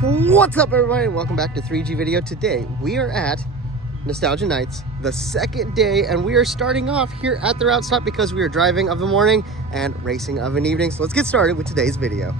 What's up, everybody? Welcome back to 3G Video. Today we are at Nostalgia Nights, the second day, and we are starting off here at the route stop because we are driving of the morning and racing of an evening. So let's get started with today's video.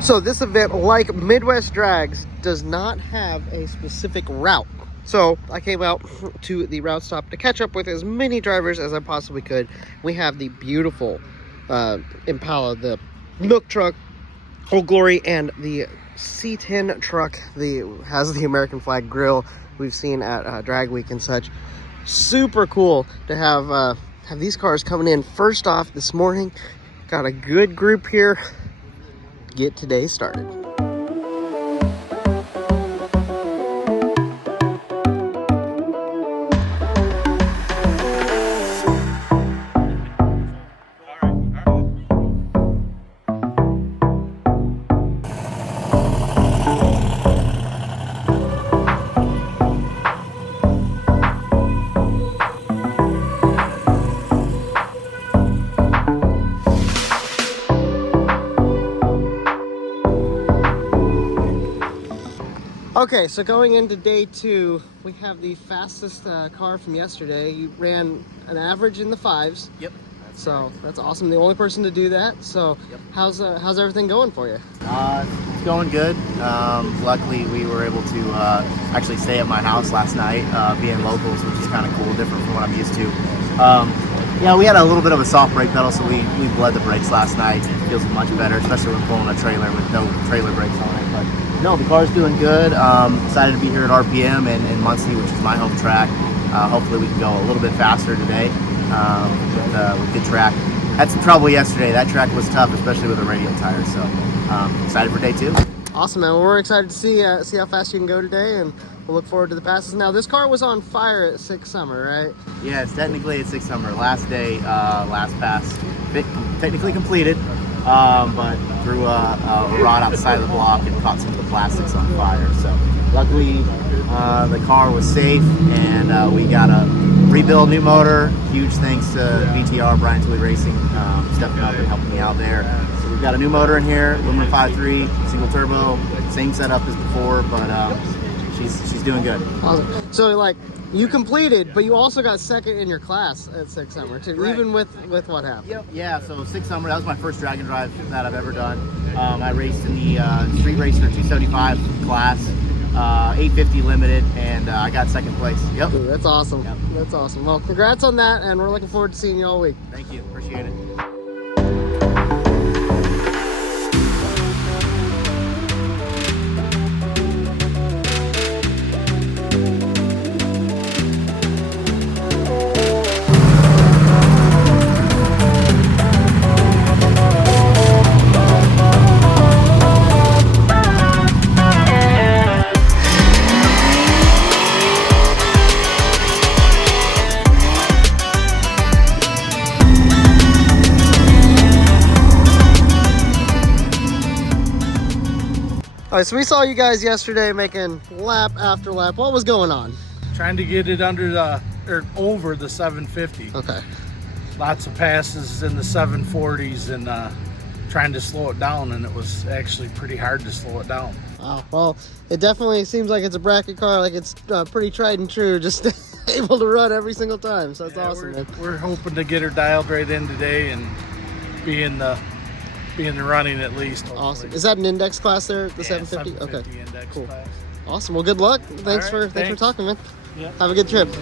So this event, like Midwest Drags, does not have a specific route. So I came out to the route stop to catch up with as many drivers as I possibly could. We have the beautiful Impala, the Nook truck, Old Glory, and the C10 truck. Has the American flag grill we've seen at Drag Week and such. Super cool to have these cars coming in first off this morning. Got a good group here. Get today started. Okay, so going into day two, we have the fastest car from yesterday. You ran an average in the fives. Yep. So that's awesome. The only person to do that. So yep. How's everything going for you? It's going good. Luckily, we were able to actually stay at my house last night, being locals, which is kind of cool, different from what I'm used to. Yeah, we had a little bit of a soft brake pedal, so we bled the brakes last night. It feels much better, especially when pulling a trailer with no trailer brakes on it. But no, the car's doing good. Excited to be here at RPM and Muncie, which is my home track. Hopefully we can go a little bit faster today with good track. Had some trouble yesterday. That track was tough, especially with a radial tire. So excited for day two. Awesome, man. Well, we're excited to see how fast you can go today, and we'll look forward to the passes. Now, this car was on fire at 6 Summer, right? Yeah, it's technically at 6 Summer. Last day, last pass, technically completed. But threw a rod outside of the block and caught some of the plastics on fire. So luckily the car was safe, and we got a rebuild new motor. Huge thanks to BTR, Brian Tooley Racing, stepping up and helping me out there. So we've got a new motor in here, aluminum 5.3, single turbo, same setup as before, but she's doing good. Awesome. So like, you completed, but you also got second in your class at 6 Summer too, right. Even with what happened. Yep. Yeah, so 6 Summer, that was my first drag and drive that I've ever done. I raced in the Street Racer 275 class, 850 limited, and I got second place. Yep. Dude, that's awesome. Yep. That's awesome. Well, congrats on that, and we're looking forward to seeing you all week. Thank you. Appreciate it. All right, so we saw you guys yesterday making lap after lap. What was going on? Trying to get it under or over the 750. Okay. Lots of passes in the 740s and trying to slow it down, and it was actually pretty hard to slow it down. Wow. Well, it definitely seems like it's a bracket car. Like it's pretty tried and true, just able to run every single time. So it's awesome, man. We're hoping to get her dialed right in today and be in the running at least. Hopefully. Awesome. Is that an index class there, the 750? 750 Okay. Index cool. class. Awesome. Well, good luck. Thanks for talking, man. Yeah. Have a good trip. There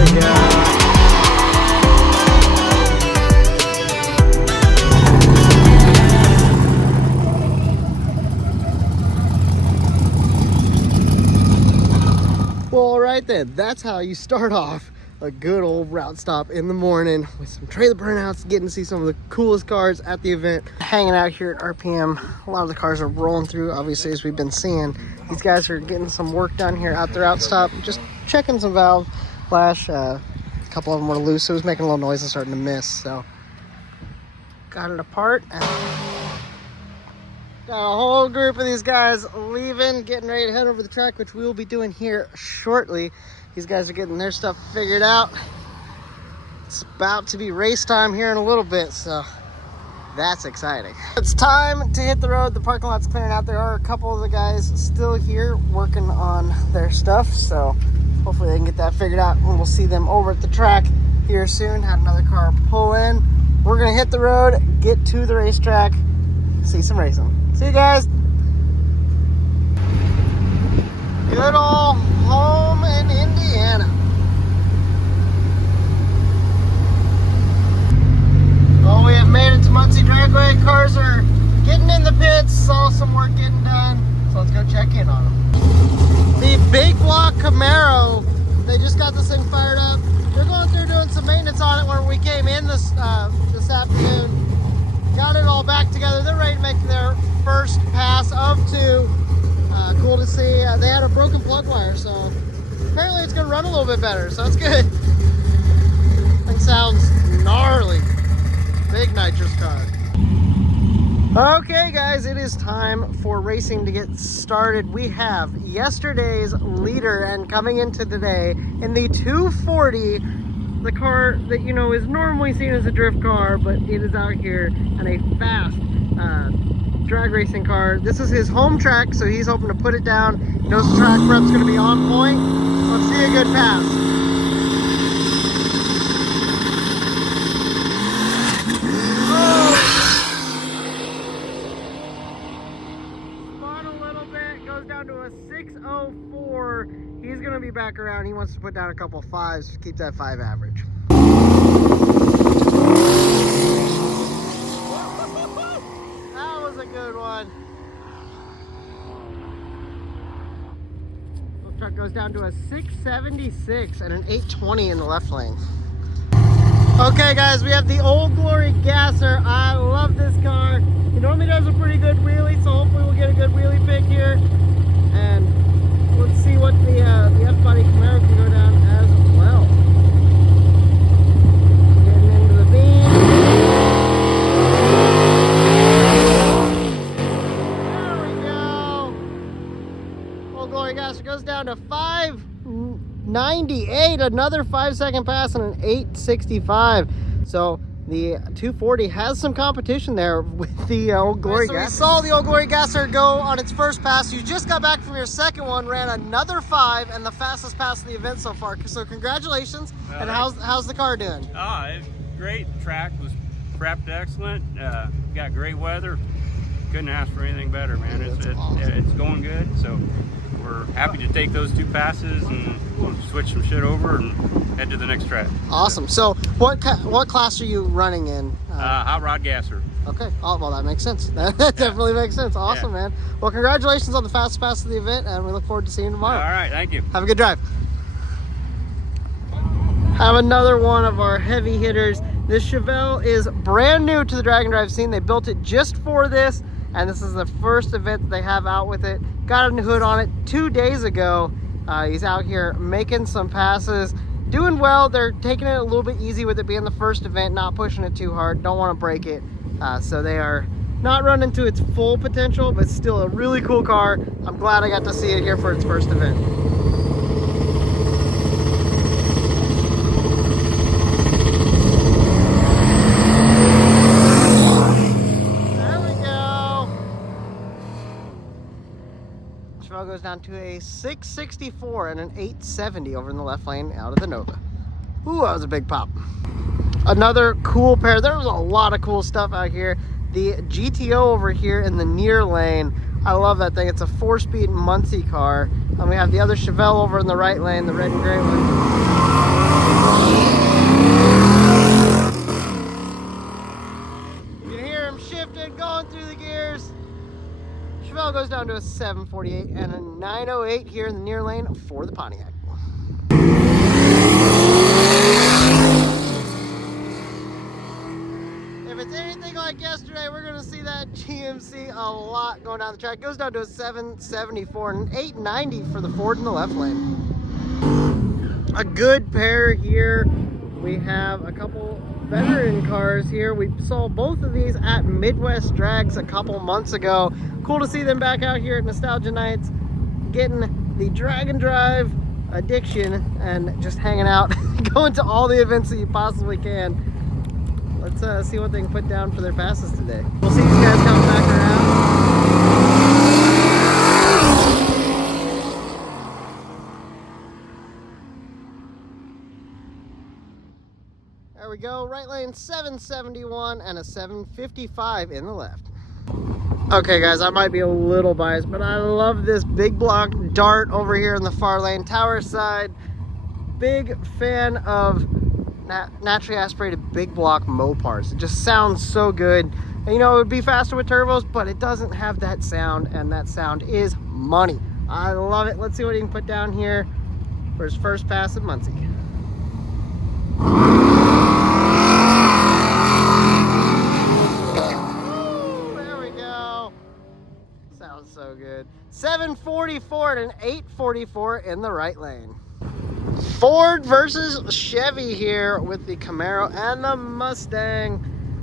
we go. right then, that's how you start off a good old route stop in the morning with some trailer burnouts, getting to see some of the coolest cars at the event. Hanging out here at RPM, a lot of the cars are rolling through, obviously, as we've been seeing. These guys are getting some work done here at the route stop, just checking some valve flash. A couple of them were loose, so it was making a little noise and starting to miss, so got it apart. And got a whole group of these guys leaving, getting ready to head over the track, which we will be doing here shortly. These guys are getting their stuff figured out. It's about to be race time here in a little bit, so that's exciting. It's time to hit the road. The parking lot's clearing out. There are a couple of the guys still here working on their stuff, so hopefully they can get that figured out, and we'll see them over at the track here soon. Had another car pull in. We're gonna hit the road, get to the racetrack, see some racing. See you guys. Good old home in Indiana. Well, we have made it to Muncie Dragway. Cars are getting in the pits. Saw some work getting done. So let's go check in on them. The big block Camaro, they just got this thing fired up. They're going through doing some maintenance on it when we came in this afternoon. Got it all back together. They're ready to make their first pass of 2. Cool to see. They had a broken plug wire, so apparently it's going to run a little bit better, so it's good. Thing sounds gnarly. Big nitrous car. Okay guys, it is time for racing to get started. We have yesterday's leader, and coming into today in the 240, the car that you know is normally seen as a drift car, but it is out here in a fast drag racing car. This is his home track, so he's hoping to put it down. He knows the track prep's going to be on point. Let's see a good pass. Oh. Spun a little bit, goes down to a 604. He's going to be back around. He wants to put down a couple 5s, keep that 5 average. A good one. The truck goes down to a 676 and an 820 in the left lane. Okay guys, we have the Old Glory Gasser. I love this car. He normally does a pretty good wheelie, so hopefully we'll get a good wheelie pick here. And let's see what the F-body Camaro can go down as well. Getting into the beam. It goes down to 598, another 5-second pass and an 865. So the 240 has some competition there with the Old Glory Gasser. We saw the Old Glory Gasser go on its first pass. You just got back from your second one, ran another 5 and the fastest pass of the event so far. So congratulations. And how's the car doing? It's great. The track was prepped excellent. Got great weather. Couldn't ask for anything better, man. It's going good. So we're happy to take those 2 passes and switch some shit over and head to the next track. Awesome. So what class are you running in? Hot Rod Gasser. Okay. Oh, well, that makes sense. That definitely makes sense. Awesome, man. Well, congratulations on the fastest pass of the event, and we look forward to seeing you tomorrow. All right. Thank you. Have a good drive. Have another one of our heavy hitters. This Chevelle is brand new to the drag and drive scene. They built it just for this, and this is the first event that they have out with it. Got a new hood on it 2 days ago. He's out here making some passes, doing well. They're taking it a little bit easy with it being the first event, not pushing it too hard, don't want to break it. So they are not running to its full potential, but still a really cool car. I'm glad I got to see it here for its first event. Goes down to a 664 and an 870 over in the left lane out of the Nova. Ooh, that was a big pop. Another cool pair. There was a lot of cool stuff out here. The GTO over here in the near lane. I love that thing. It's a 4-speed Muncie car. And we have the other Chevelle over in the right lane, the red and gray one. You can hear him shifting, going through the gears. Chevelle goes down to a 748 and a 908 here in the near lane for the Pontiac. like yesterday, we're going to see that GMC a lot going down the track. It goes down to a 774 and an 890 for the Ford in the left lane. A good pair here. We have a couple veteran cars here. We saw both of these at Midwest Drags a couple months ago. Cool to see them back out here at Nostalgia Nights, getting the drag and drive addiction and just hanging out, going to all the events that you possibly can. Let's see what they can put down for their passes today. We'll see these guys coming back around. There we go, right lane 771 and a 755 in the left. Okay guys, I might be a little biased, but I love this big block Dart over here in the far lane, tower side. Big fan of naturally aspirated big block Mopars. It just sounds so good. And you know, it would be faster with turbos, but it doesn't have that sound, and that sound is money. I love it. Let's see what he can put down here for his first pass at Muncie. There we go. Sounds so good. 744 and an 844 in the right lane. Ford versus Chevy here with the Camaro and the Mustang.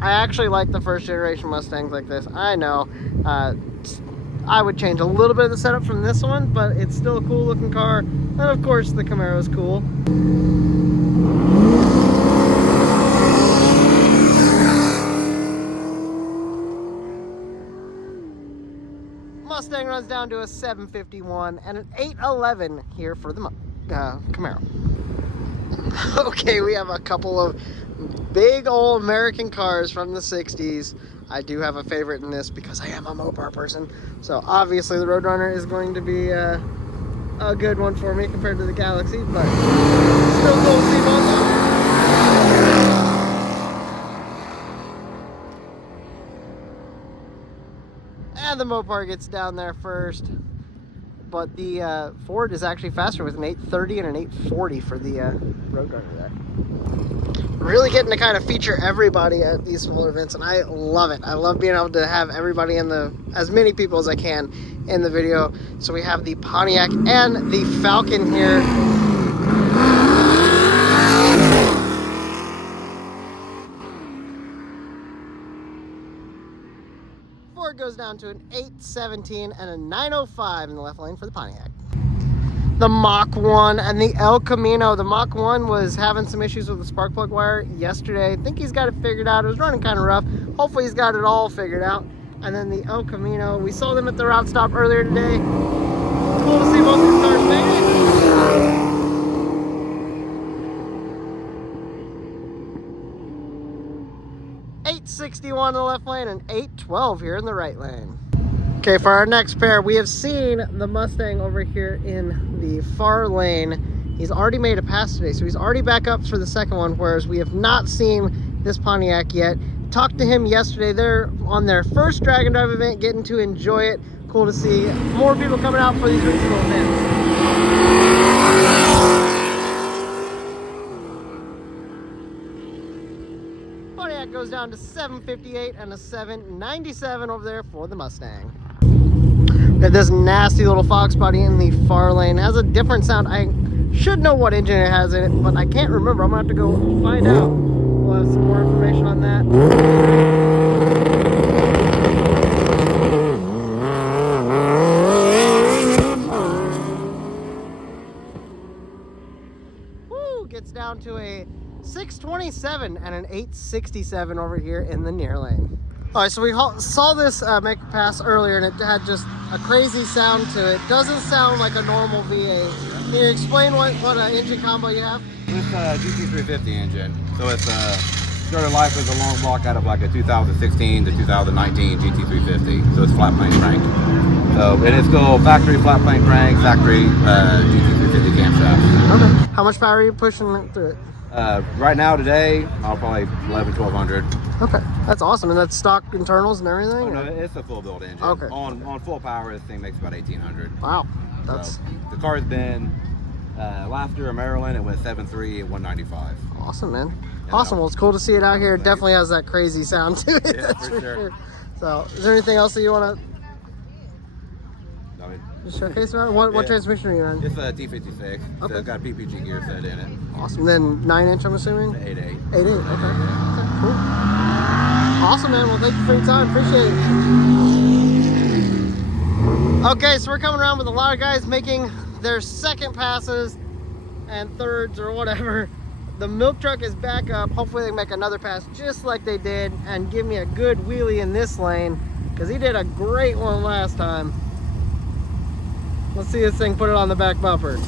I actually like the first generation Mustangs like this. I know I would change a little bit of the setup from this one, but it's still a cool looking car. And of course the Camaro is cool. Mustang runs down to a 751 and an 811 here for the Camaro. Okay, we have a couple of big old American cars from the 60s. I do have a favorite in this because I am a Mopar person. So obviously the Roadrunner is going to be a good one for me compared to the Galaxy, but still cool to see both of them. And the Mopar gets down there first. But the Ford is actually faster with an 830 and an 840 for the Roadrunner there. Really getting to kind of feature everybody at these smaller events, and I love it. I love being able to have everybody in as many people as I can in the video. So we have the Pontiac and the Falcon here. Ford goes down to an 817 and a 905 in the left lane for the Pontiac. The Mach 1 and the El Camino. The Mach 1 was having some issues with the spark plug wire yesterday. I think he's got it figured out. It was running kind of rough. Hopefully he's got it all figured out. And then the El Camino, we saw them at the route stop earlier today. Cool to see both these cars make it. 861 in the left lane and 812 here in the right lane. Okay, for our next pair, we have seen the Mustang over here in the far lane. He's already made a pass today, so he's already back up for the second one, whereas we have not seen this Pontiac yet. Talked to him yesterday. They're on their first drag and drive event, getting to enjoy it. Cool to see more people coming out for these regional events. Pontiac goes down to 758 and a 797 over there for the Mustang. Got this nasty little Fox body in the far lane. It has a different sound. I should know what engine it has in it, but I can't remember. I'm gonna have to go find out. We'll have some more information on that. Woo! Gets down to a 627 and an 867 over here in the near lane. All right, so we saw this make a pass earlier, and it had just a crazy sound to it. Doesn't sound like a normal V8. Can you explain what engine combo you have? It's a GT350 engine. So it's started life as a long block out of like a 2016 to 2019 GT350. So it's flat plane crank. So it is still factory flat plane crank, factory GT350 camshaft. Okay. How much power are you pushing through it? Right now today, I'll probably 1200. Okay, that's awesome. And that's stock internals and everything? Oh no, it's a full build engine. Okay. On full power, this thing makes about 1800. Wow, that's... So, the car's been, last year in Maryland, it went 7.3 at 195. Awesome, man. Awesome. Well, it's cool to see it out here. It definitely has that crazy sound to it. Yeah, That's for sure. So, is there anything else that you want to I mean, just showcase about? What Yeah. transmission are you on? it's a T56. So Okay. it's got a PPG gear set in it. Awesome. Then 9-inch, I'm assuming? 8.8. 8.8. Okay. Cool. Awesome, man. Well, thank you for your time. Appreciate it. Okay, so we're coming around with a lot of guys making their second passes and thirds or whatever. The milk truck is back up. Hopefully they can make another pass just like they did and give me a good wheelie in this lane, because he did a great one last time. Let's see this thing put it on the back bumper.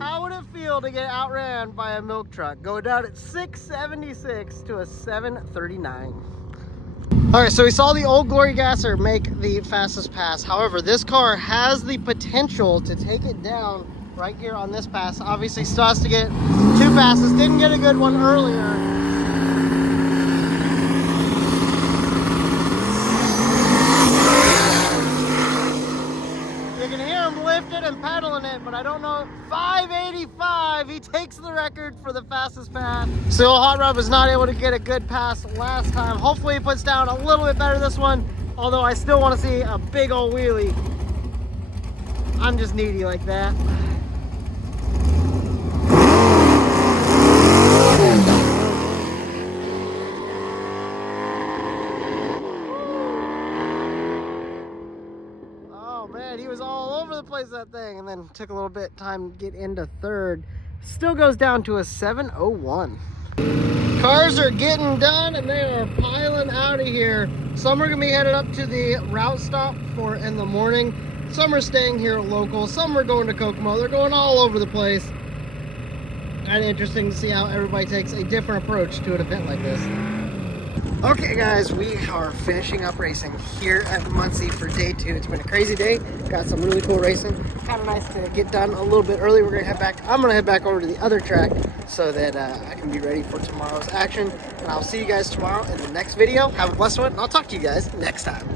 How would it feel to get outran by a milk truck? Go down at 676 to a 739. All right, so we saw the Old Glory Gasser make the fastest pass. However, this car has the potential to take it down right here on this pass. Obviously, still has to get 2 passes. Didn't get a good one earlier. You can hear him lifting and pedaling it, but I don't know. 585, he takes the record for the fastest pass. So Hot Rod was not able to get a good pass last time. Hopefully he puts down a little bit better this one, although I still want to see a big old wheelie. I'm just needy like that. Oh man, he was all over the place, that thing, and then took a little bit time to get into third. Still goes down to a 701. Cars are getting done and they are piling out of here. Some are gonna be headed up to the route stop for in the morning. Some are staying here local. Some are going to Kokomo. They're going all over the place. And interesting to see how everybody takes a different approach to an event like this. Okay guys, we are finishing up racing here at Muncie for day 2. It's been a crazy day. Got some really cool racing. Kind of nice to get done a little bit early. We're gonna head back. I'm gonna head back over to the other track so that I can be ready for tomorrow's action. And I'll see you guys tomorrow in the next video. Have a blessed one, and I'll talk to you guys next time.